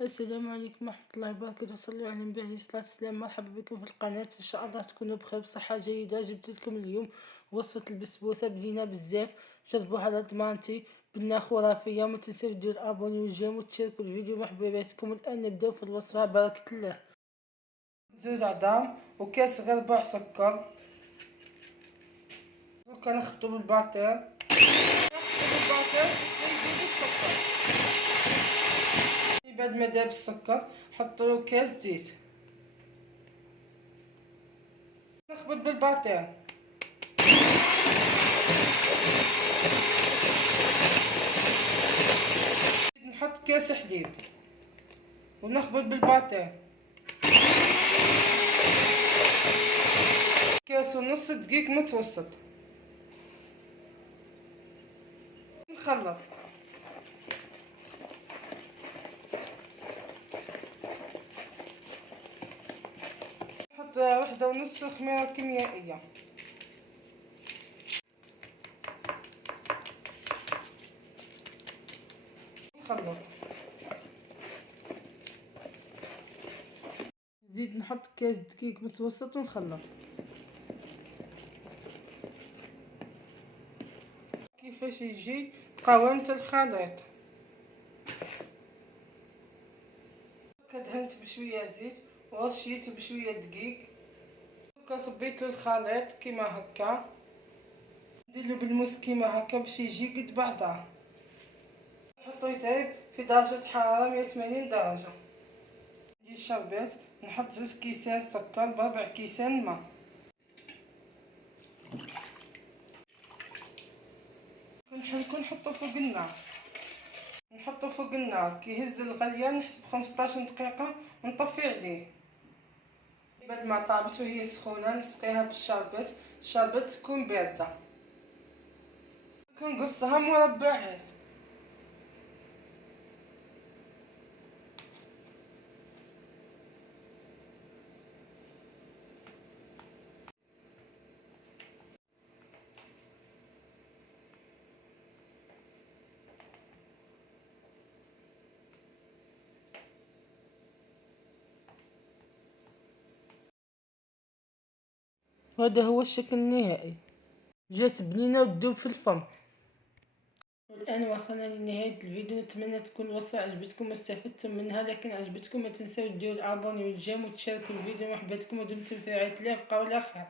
السلام عليكم ورحمة الله وبركاته. صلوا على النبي عليه الصلاة والسلام. مرحبا بكم في القناة، إن شاء الله تكونوا بخير بصحة جيدة. جبت لكم اليوم وصفة البسبوسة بدينا بزاف، جربوها على ضمانتي بنة خرافية. ما تنساوش ديروا ابوني وجيم وتشاركوا الفيديو مع حبيباتكم. الآن نبداو في الوصفة، بركة الله. زوج عظام وكاس غير ربع سكر. دوكا نخلطو بالباطير ونزيدو السكر. بعد ما داب السكر حطولو كاس زيت، نخبط بالباطير، نحط كاس حليب ونخبط بالباطير، كاس ونص دقيق متوسط، نخلط، نحط 1.5 خميرة كيميائية، نخلط، نزيد نحط كاس دقيق متوسط ونخلط. كيفاش يجي قوامة الخليط؟ كدهنت بشوية زيت ورشيته بشوية دقيق، دوكا صبيتلو الخليط كيما هكا، نديرلو بالموس كيما هكا باش يجي قد بعضاه. نحطو يطيب في درجة حرارة 180 درجة. ندير الشربات، نحط 2 كيسان سكر ب4 كيسان ما، نحطو فوق النار، كيهز الغليان نحسب 15 دقيقة ونطفي عليه. بعد ما طابت وهي سخونة نسقيها بالشربات، الشربات تكون باردة، كنقصها مربعات. وهذا هو الشكل النهائي، جات بنينة وتذوب في الفم. والآن وصلنا لنهاية الفيديو، نتمنى تكون الوصفة عجبتكم واستفدتم منها. لكن عجبتكم ما تنسوا ديروا الابوني والجيم وتشاركوا الفيديو مع حبابكم، ودمتم في رعاية الله. بقاو على خير.